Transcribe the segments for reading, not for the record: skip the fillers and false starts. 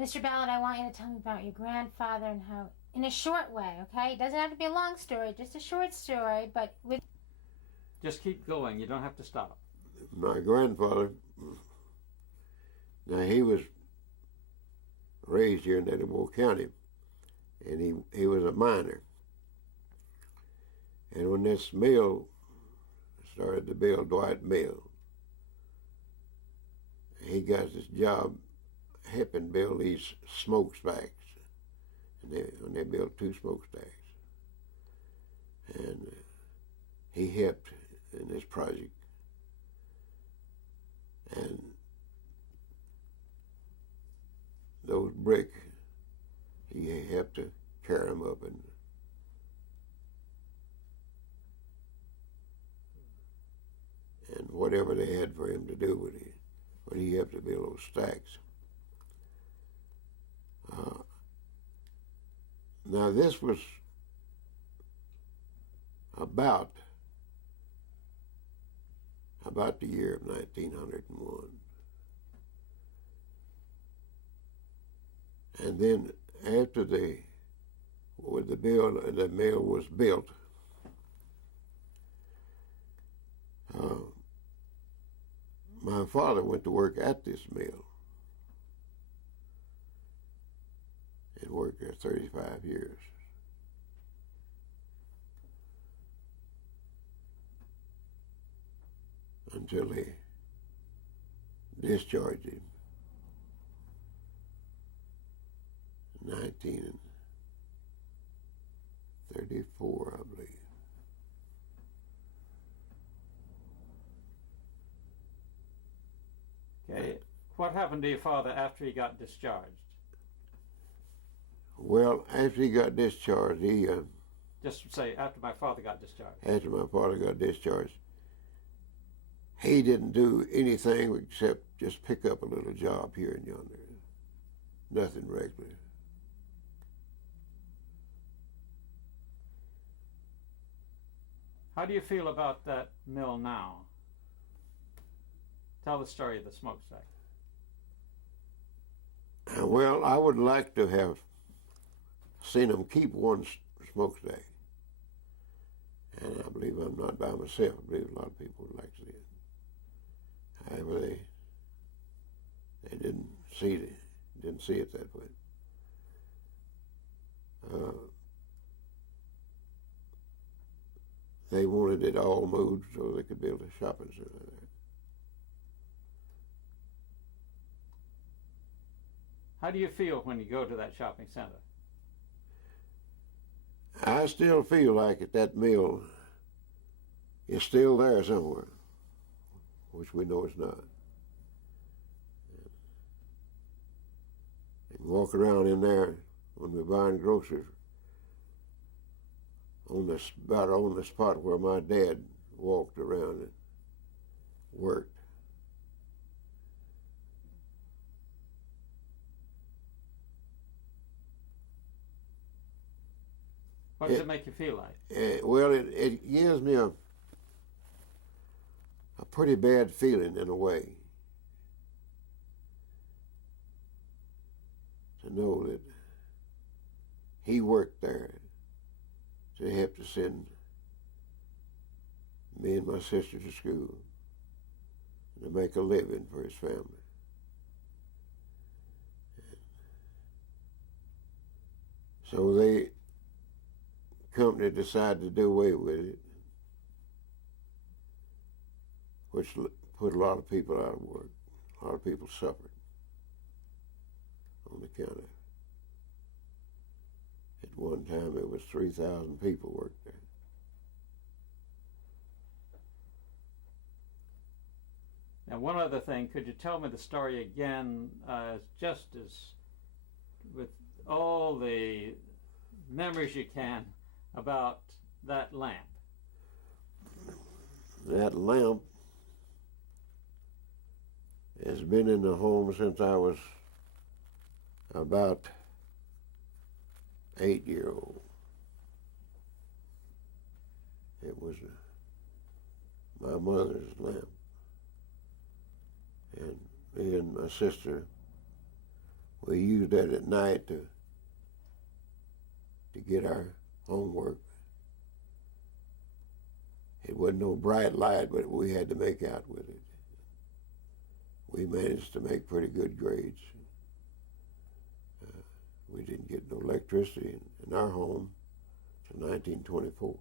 Mr. Ballard, I want you to tell me about your grandfather and how, in a short way, okay? It doesn't have to be a long story, just a short story, but with... Just keep going. You don't have to stop. My grandfather, now he was raised here in Edinburgh County, and he was a miner. And when this mill started to build Dwight Mill, he got this job helping build these smokestacks. And they built 2 smokestacks. And he helped in this project. And those brick, he helped to carry them up, and whatever they had for him to do with it, but he helped to build those stacks. Now this was about the year of 1901. And then after the mill was built, my father went to work at this mill and worked there 35 years. Until they discharged him in 1934, I believe. Okay. What happened to your father after he got discharged? Well, after he got discharged, Just say, after my father got discharged. after my father got discharged, he didn't do anything except just pick up a little job here and yonder. Nothing regular. How do you feel about that mill now? Tell the story of the smokestack. Well, I would like to have seen them keep one smokestack. And I believe I'm not by myself. I believe a lot of people would like to see it. However, they didn't see it that way. They wanted it all moved so they could build a shopping center there. How do you feel when you go to that shopping center? I still feel like that mill is still there somewhere, which we know it's not. You can walk around in there when we're buying groceries about on the spot where my dad walked around and worked. What does it make you feel like? Well, it gives me a pretty bad feeling in a way to know that he worked there to help to send me and my sister to school and to make a living for his family. So the company decided to do away with it, which put a lot of people out of work. A lot of people suffered on account of it. At one time, it was 3,000 people worked there. Now, one other thing, could you tell me the story again, just as with all the memories you can about that lamp? That lamp has been in the home since I was about 8-year-old. It was my mother's lamp. And me and my sister We used that at night to get our homework. It wasn't no bright light, but we had to make out with it. We managed to make pretty good grades. We didn't get no electricity in our home until 1924.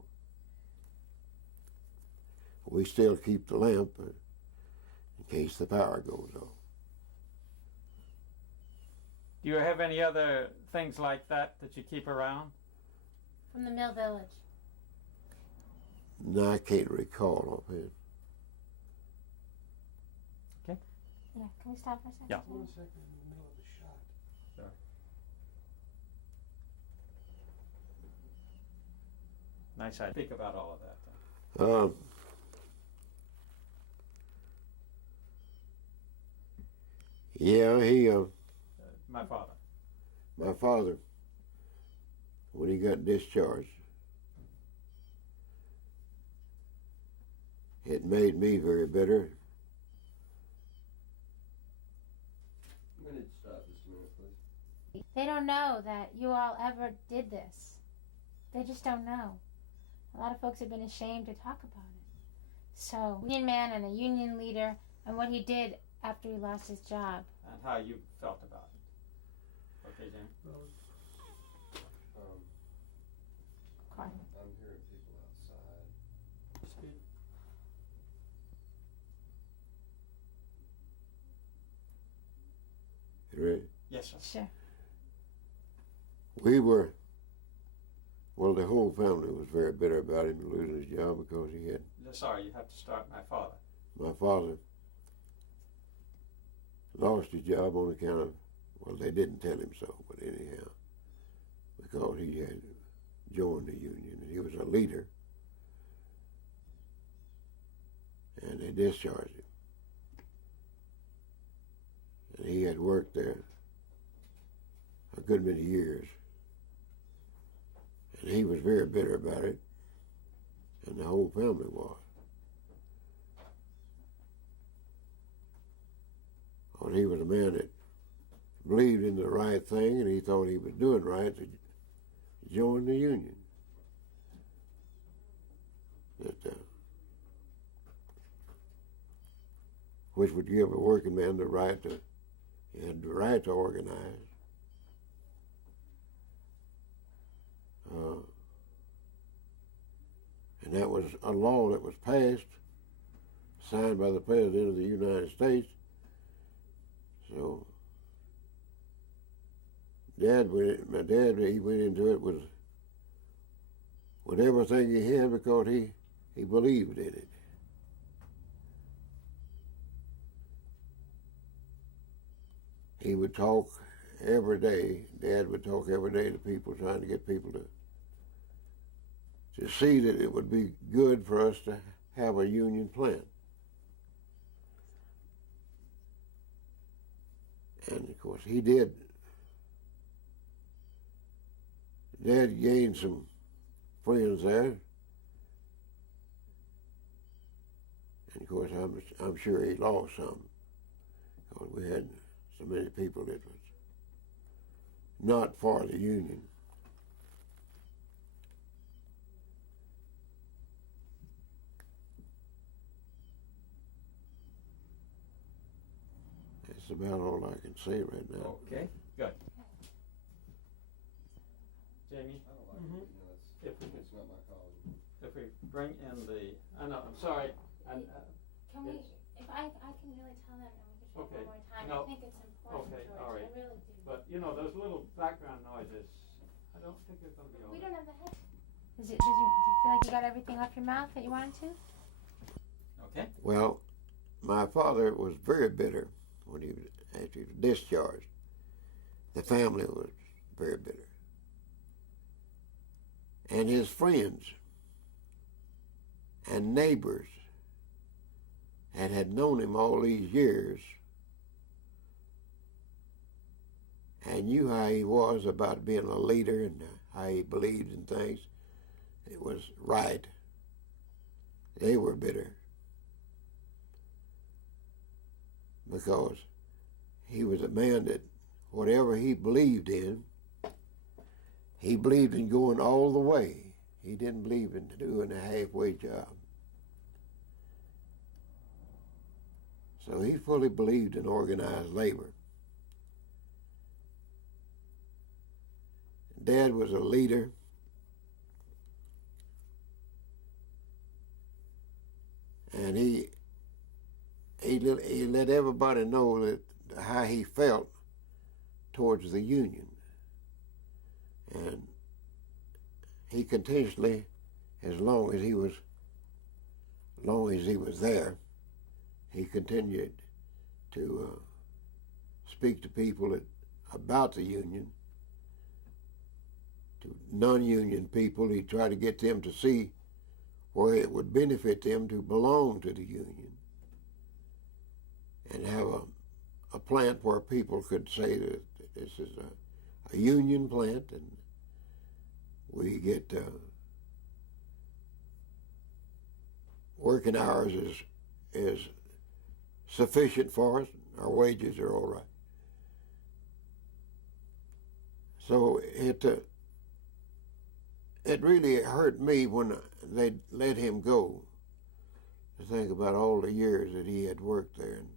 We still keep the lamp in case the power goes off. Do you have any other things like that you keep around? From the Mill Village. No, I can't recall offhand. Yeah, can we stop for a second? Yeah. 1 second in the middle of the shot. Sure. Nice idea. Think about all of that. Yeah, My father. my father, when he got discharged, it made me very bitter. I'm going to stop just a minute, please. They don't know that you all ever did this. They just don't know. A lot of folks have been ashamed to talk about it. So, union man and a union leader, and what he did after he lost his job. And how you felt about it. Okay, Jim? Well, Quiet. I'm hearing people outside. Speak. You ready? Yes, sir. Sure. Well, the whole family was very bitter about him losing his job because he had, Sorry, you have to start my father. my father lost his job on account of, well, they didn't tell him so, but anyhow, because he had joined the union and he was a leader, and they discharged him. And he had worked there a good many years, and he was very bitter about it, and the whole family was. Well, he was a man that believed in the right thing, and he thought he was doing right to join the union. Which would give a working man the right to, he had the right to organize. And that was a law that was passed, signed by the President of the United States. So, my dad, he went into it with everything he had because he believed in it. He would talk every day. Dad would talk every day to people, trying to get people to see that it would be good for us to have a union plant. And of course, he did. Dad gained some friends there. And of course, I'm sure he lost some. Because we had so many people that was not for the union. That's about all I can say right now. Okay, good. Jamie, I don't like it. You know, it's not my call. if we bring in I know, I'm sorry. Can we, if I can really tell them, and we can try Okay. one more time. No. I think it's important, Okay, George. all right. I really do. But, those little background noises, I don't think they're going to be all We right. don't have the head. Do you feel like you got everything off your mouth that you wanted to? Okay. Well, my father was very bitter when he was after he was discharged. The family was very bitter. And his friends and neighbors had known him all these years and knew how he was about being a leader and how he believed in things. It was right. They were bitter because he was a man that whatever he believed in going all the way. He didn't believe in doing a halfway job. So he fully believed in organized labor. Dad was a leader. And he let everybody know that how he felt towards the Union. And he continuously, as long as he was there, he continued to speak to people about the Union, to non-union people. He tried to get them to see where it would benefit them to belong to the Union and have a plant where people could say that this is a Union plant and we get working hours is sufficient for us. Our wages are all right. So it really hurt me when they let him go, to think about all the years that he had worked there. And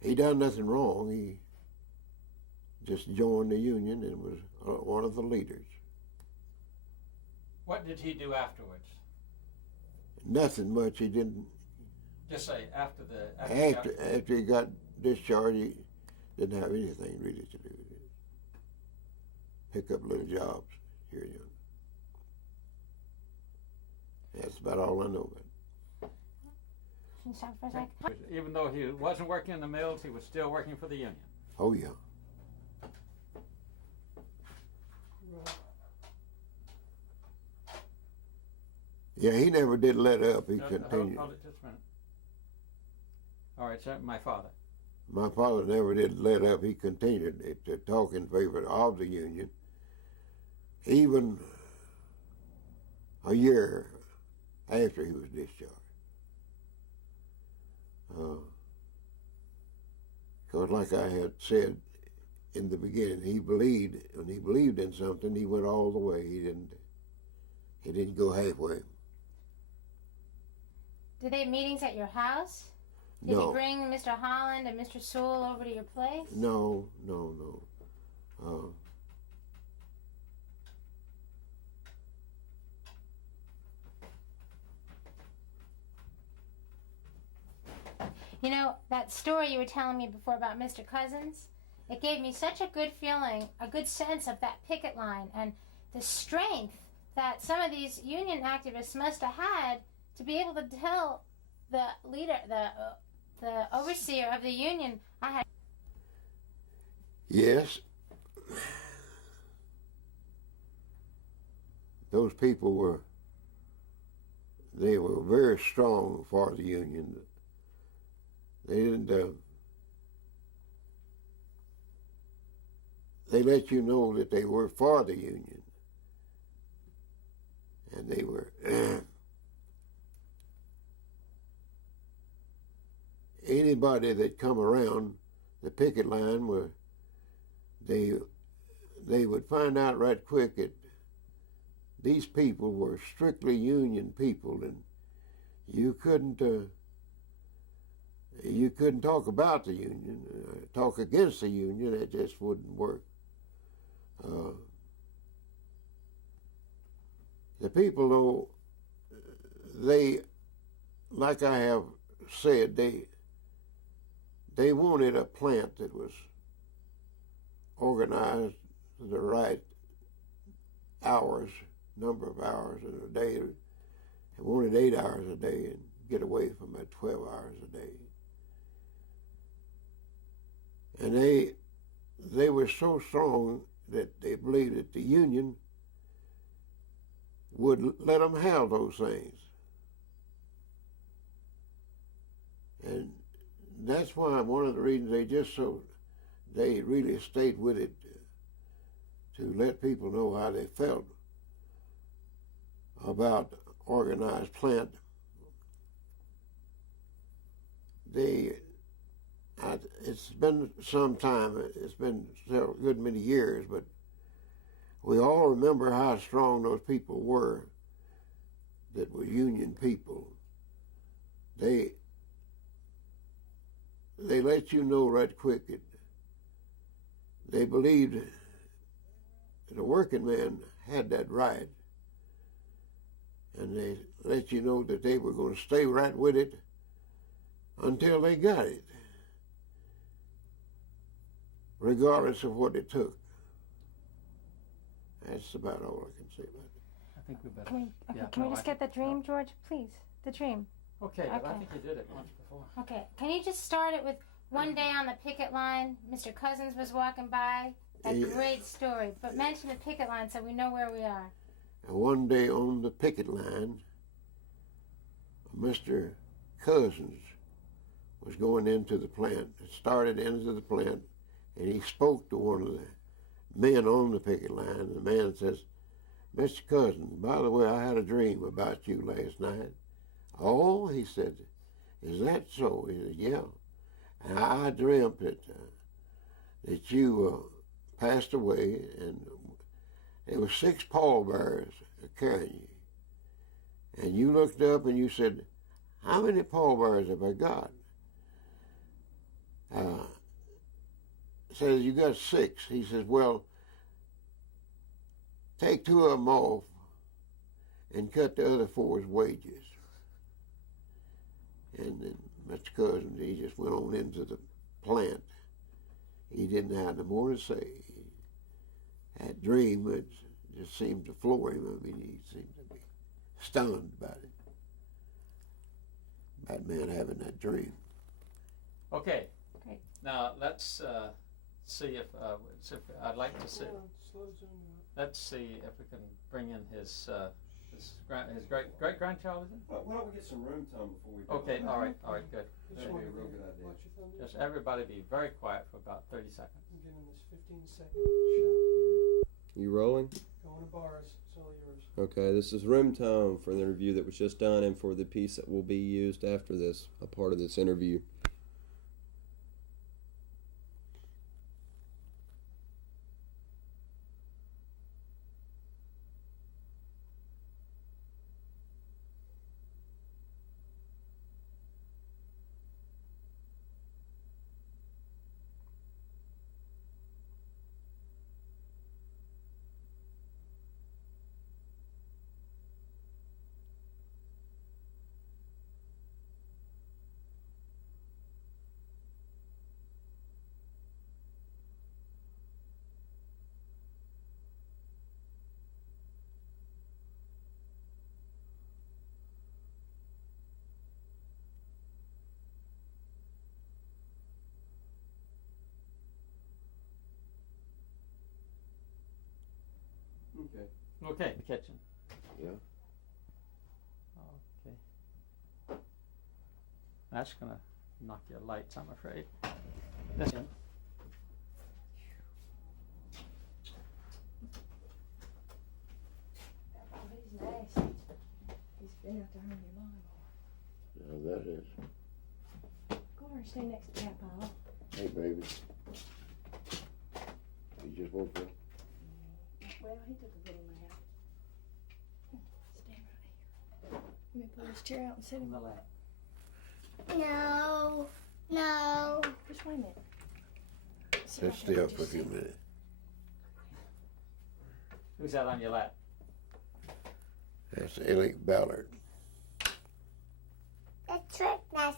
he done nothing wrong. He just joined the Union and was one of the leaders. What did he do afterwards? Nothing much. He didn't. Just say after he got discharged, he didn't have anything really to do with it. Pick up little jobs here and there. That's about all I know about it. Can you stop for a sec? Even though he wasn't working in the mills, he was still working for the Union. Oh, yeah. Yeah, he never did let up. He continued. Hold it just a minute. All right, so my father. My father never did let up. He continued to talk in favor of the Union, even a year after he was discharged. Because like I had said in the beginning, when he believed in something, he went all the way. He didn't go halfway. Did they have meetings at your house? Did No. you bring Mr. Holland and Mr. Sewell over to your place? No. You know, that story you were telling me before about Mr. Cousins, it gave me such a good feeling, a good sense of that picket line and the strength that some of these union activists must have had to be able to tell the leader, the overseer of the union, I had. Yes. Those people were very strong for the Union. They didn't, they let you know that they were for the Union. And they were, anybody that come around the picket line they would find out right quick that these people were strictly Union people, and you couldn't talk about the Union, talk against the Union. It just wouldn't work. The people, though, they, like I have said, they wanted a plant that was organized to the right hours, number of hours in a day. They wanted 8 hours a day and get away from that 12 hours a day. And they were so strong that they believed that the Union would let them have those things. And that's why one of the reasons they really stayed with it, to let people know how they felt about organized plant. it's been some time. It's been several good many years, but we all remember how strong those people were that were Union people. They let you know right quick that they believed that a working man had that right, and they let you know that they were going to stay right with it until they got it, regardless of what it took. That's about all I can say about it. I think we better. Can we just get the dream, George? Please, the dream. Okay, but I Okay. think you did it once before. Okay, can you just start it with one day on the picket line, Mr. Cousins was walking by? A Yeah. great story, but mention the picket line so we know where we are. And one day on the picket line, Mr. Cousins was going into the plant, started into the plant, and he spoke to one of the men on the picket line. And the man says, "Mr. Cousins, by the way, I had a dream about you last night." "Oh," he said, "is that so?" He said, "Yeah. And I dreamt that you passed away, and there were 6 pallbearers carrying you. And you looked up and you said, 'How many pallbearers have I got?' Says, 'You got 6. He says, "Well, take 2 of them off and cut the other 4's wages." And then Mr. Cousins, he just went on into the plant. He didn't have no more to say. That dream, it just seemed to floor him. I mean, he seemed to be stunned about it. About man having that dream. Okay. Great. Now let's see if I'd like to see. Let's see if we can bring in his great grandchild. Is it? Why don't we get some room time before we do Okay. it? All right. Good. That'd be a real good idea. Just everybody be very quiet for about 30 seconds. I'm giving this 15-second shot You rolling? here. Going to bars. It's all yours. Okay, this is room time for the interview that was just done and for the piece that will be used after this, a part of this interview. Okay. Okay. The kitchen. Yeah. Okay. That's gonna knock your lights, I'm afraid. This one. He's nice. He's been out there on your lawn. Now that is. Go over and stay next to that pile. Hey, baby. You just woke up. Well, he took a little nap. Stay right here. Let me pull this chair out and sit On him. the left. No, no. Just wait a minute. Let's stay up for a few minutes. Who's that on your lap? That's Elliot Ballard. That's right, nice.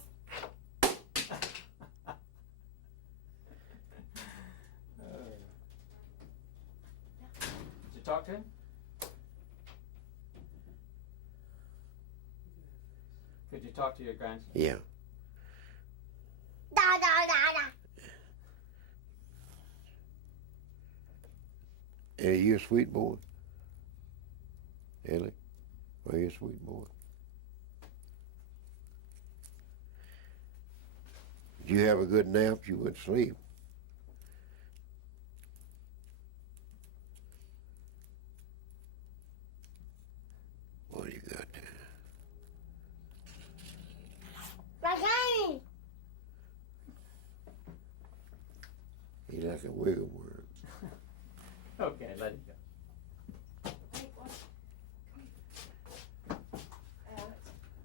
Did you talk to him? Could you talk to your grandson? Yeah. Da da da da. Hey, you a sweet boy? Ellie? Are you a sweet boy? Did you have a good nap? You went to sleep. What do you got there? Raheem. like a wiggle worm. Okay, let it go.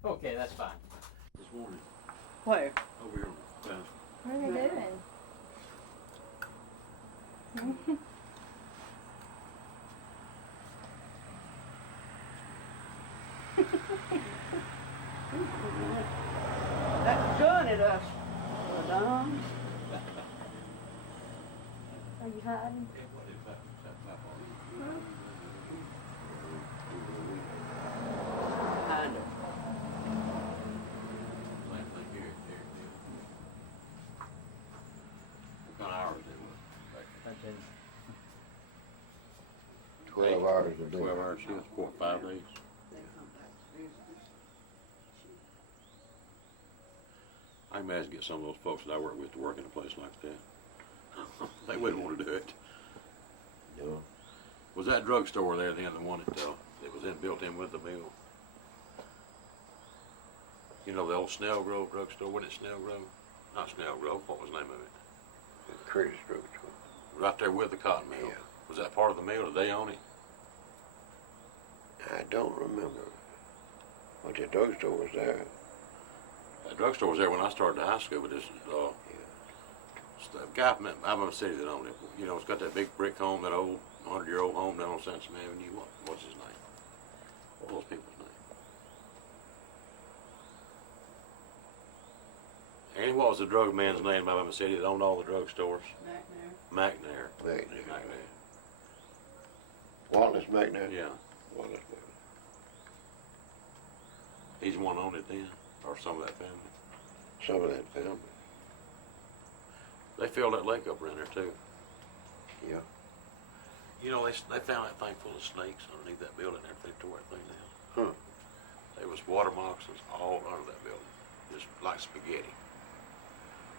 Okay, that's fine. This morning, Where? over here, What are they doing? That's gun at us. Dumb. Are you hiding? Kind of. Same thing here, What kind of hours they work? 12 hours a day. 12 hour shifts, 4 or 5 days. I can imagine get some of those folks that I work with to work in a place like that. They wouldn't want to do it. No. Was that drugstore there then the one that was built in with the mill? You know the old Snell Grove drugstore? Wasn't it Snell Grove? Not Snell Grove. What was the name of it? Curtis drugstore. Right there with the cotton mill. Yeah. Was that part of the mill? Did they own it? I don't remember. But the drugstore was there. That drugstore was there when I started high school, but this the guy from Alabama City that owned it. You know, it's got that big brick home, that old 100-year-old home down on Sansom Avenue. What's his name? What was those people's name? And what was the drug man's name in Alabama City that owned all the drugstores? McNair. McNair. Wallace McNair? Yeah. Wallace McNair. He's the one that owned it then, or some of that family. Some of that family. They filled that lake up around there too. Yeah. You know, they found that thing full of snakes underneath that building there. They tore that thing down. Huh. There was water moccasins all under that building, just like spaghetti.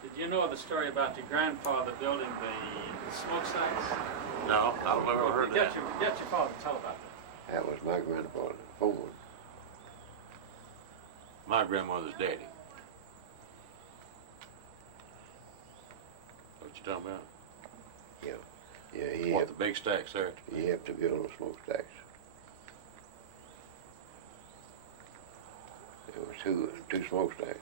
Did you know the story about your grandfather building the smoke sites? No, I don't know if I heard that. Get your father to tell about that. That was my grandfather, Ford. My grandmother's daddy. What you talking about? Yeah, he What, had, the big stacks there? he had to build those smokestacks. There was two smokestacks.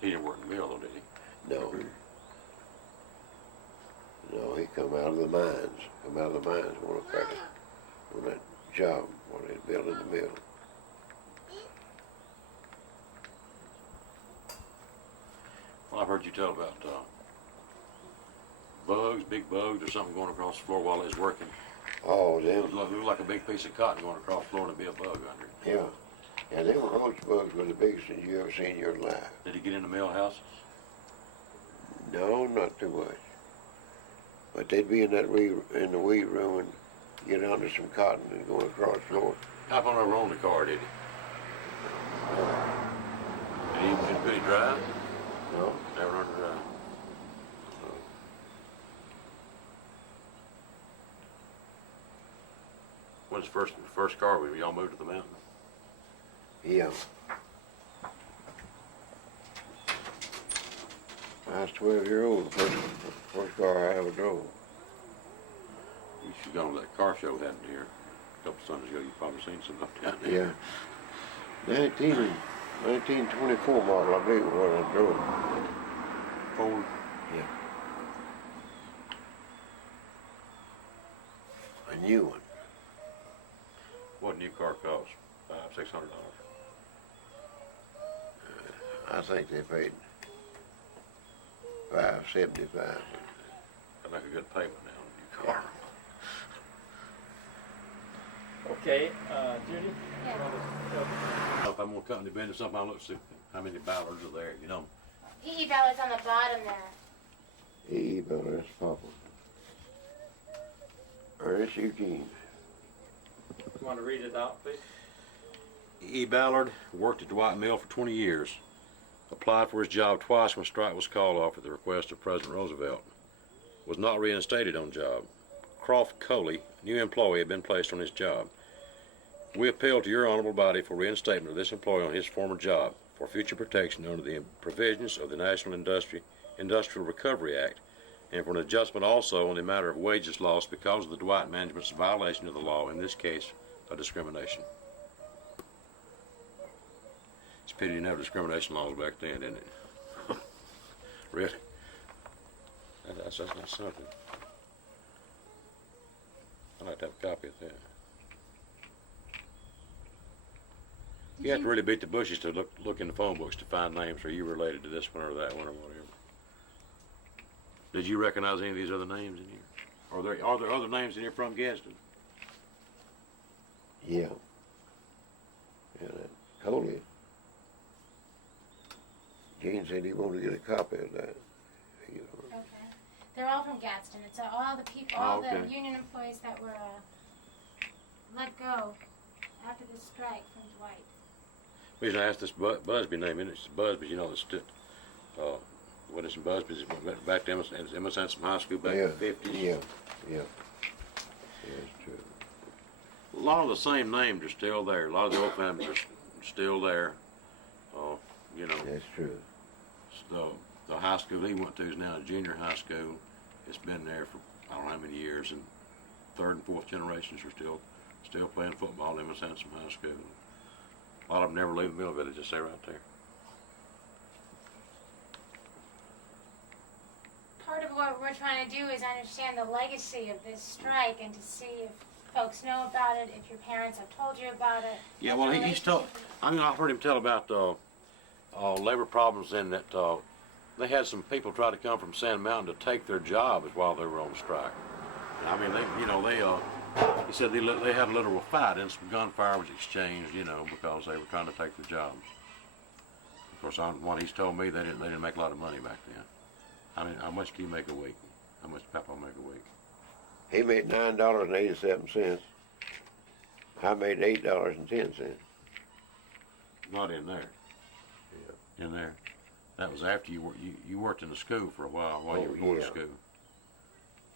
He didn't work in the mill though, did he? No. No, he come out of the mines. Come out of the mines on that job when they built in the mill. Well, I've heard you tell about bugs, big bugs or something going across the floor while he was working. Oh, It them. looked like a big piece of cotton going across the floor and there'd be a bug under it. Yeah. Yeah, them roach bugs were the biggest thing you ever seen in your life. Did he get in the mill houses? No, not too much. But they'd be in the weed room and get under some cotton and go across the floor. Hop on over on the car, did he? Did he drive? No. Never learned to drive. When's the first car when y'all moved to the mountain? Yeah. I was 12 years old, the first car I ever drove. You should have gone to that car show hadn't you, here a couple Sundays ago. You've probably seen some up down there. Yeah. 1924 model, I believe, was what I drove. Ford. Yeah. A new one. What new car cost? $600. I think they paid $575. I'd make a good payment now on a new car. Okay, Judy? Yeah. If I'm gonna cut in the business, something I'll look to see how many Ballards are there, you know. E. Ballard's on the bottom there. E. Ballard's Papa. Ernest Eugene. You want to read it out, please? E. Ballard worked at the White Mill for 20 years. Applied for his job twice when strike was called off at the request of President Roosevelt. Was not reinstated on job. Croft Coley, new employee, had been placed on his job. We appeal to your honorable body for reinstatement of this employee on his former job for future protection under the provisions of the National Industry Industrial Recovery Act, and for an adjustment also on the matter of wages lost because of the Dwight management's violation of the law, in this case, a discrimination. It's a pity you didn't have discrimination laws back then, didn't it? Really? That's not something. I'd like to have a copy of that. You have to really beat the bushes to look in the phone books to find names. Are you related to this one or that one or whatever? Did you recognize any of these other names in here? Are there other names in here from Gadsden? Yeah. Yeah, that Coley. Gene said he wanted to get a copy of that. You know. Okay. They're all from Gadsden. It's all the people, the union employees that were let go after the strike from Dwight. The reason I asked this Busby name, and it's Busby, you know, what is Busby? Went back to Emma Sansom High School back in the 50s. Yeah, yeah. That's true. A lot of the same names are still there. A lot of the old families are still there. You know. That's true. The high school he went to is now a junior high school. It's been there for I don't know how many years, and third and fourth generations are still playing football in Emma Sansom High School. A lot of them never leave the mill village. Just stay right there. Part of what we're trying to do is understand the legacy of this strike and to see if folks know about it, if your parents have told you about it. Yeah, well, he's told. I mean, I've heard him tell about labor problems in that they had some people try to come from Sand Mountain to take their jobs while they were on strike. I mean, he said they had a literal fight and some gunfire was exchanged, you know, because they were trying to take their jobs. Of course, on what he's told me, they didn't make a lot of money back then. I mean, how much do you make a week? How much does Papa make a week? He made $9.87. I made $8.10. Not in there. Yeah. In there. That was after you worked in the school for a while you were going to school.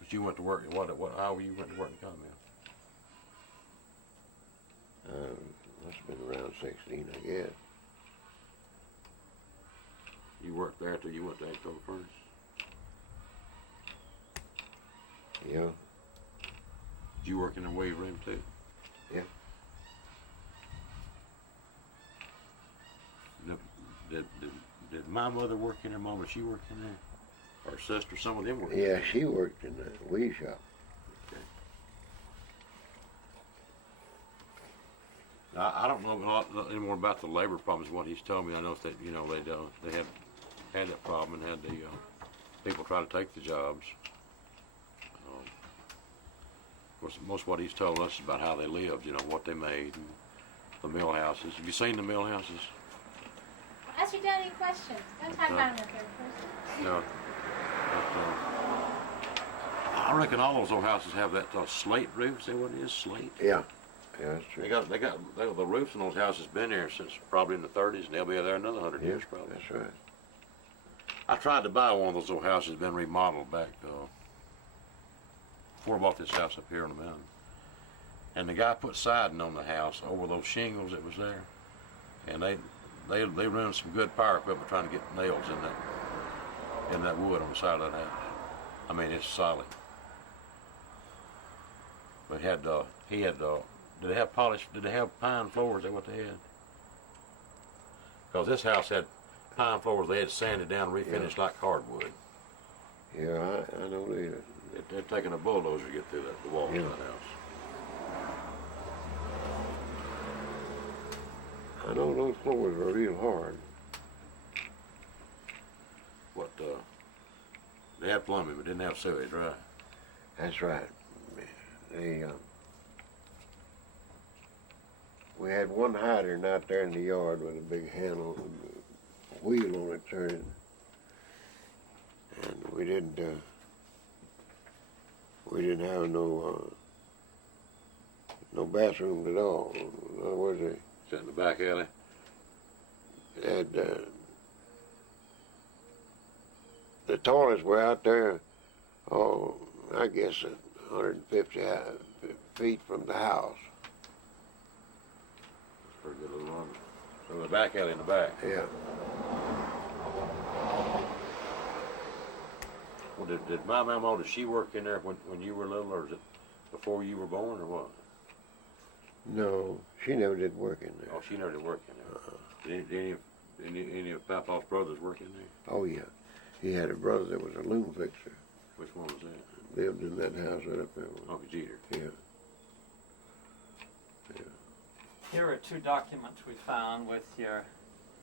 But you went to work. How you went to work in the cotton mill? Must have been around 16, I guess. You worked there till you went to Ancover Furnace? Yeah. Did you work in the wave room too? Yeah. Did my mother work in there, Mama? She worked in there? Or sister, some of them worked in Yeah, there? she worked in the weave shop. Okay. I don't know any more about the labor problems. What he's told me, I know that they had that problem and had the people try to take the jobs. Of course, most of what he's told us is about how they lived, you know, what they made, and the mill houses. Have you seen the mill houses? Ask your daddy questions. Don't talk about him in third person. No. But, I reckon all those old houses have that slate roof. See what it is? Slate. Yeah. Yeah, that's true. The roofs in those houses been there since probably in the 30s, and they'll be there another 100 years probably. That's right. I tried to buy one of those old houses, been remodeled back before I bought this house up here on the mountain. And the guy put siding on the house over those shingles that was there, and they run some good power equipment trying to get nails in that wood on the side of that house. I mean, it's solid. But did they have polished? Did they have pine floors? Is that what they had? Because this house had pine floors. They had sanded down, refinished like hardwood. Yeah, I know they. They're taking a bulldozer to get through the walls of that house. I know those floors were real hard. They had plumbing, but didn't have sewage, right? That's right. We had one hydrant out there in the yard with a big handle, a wheel on it turning, and we didn't have no bathrooms at all. In other words, Sit in the back alley. they had the toilets were out there. Oh, I guess 150 feet from the house. Pretty good little run. So the back alley in the back. Yeah. Well, did my mama, did she work in there when you were little, or is it before you were born, or what? No, she never did work in there. Oh, she never did work in there. Did any of Papa's brothers work in there? Oh, yeah. He had a brother that was a loom fixer. Which one was that? Lived in that house right up there. Uncle Jeter. Yeah. Here are two documents we found with your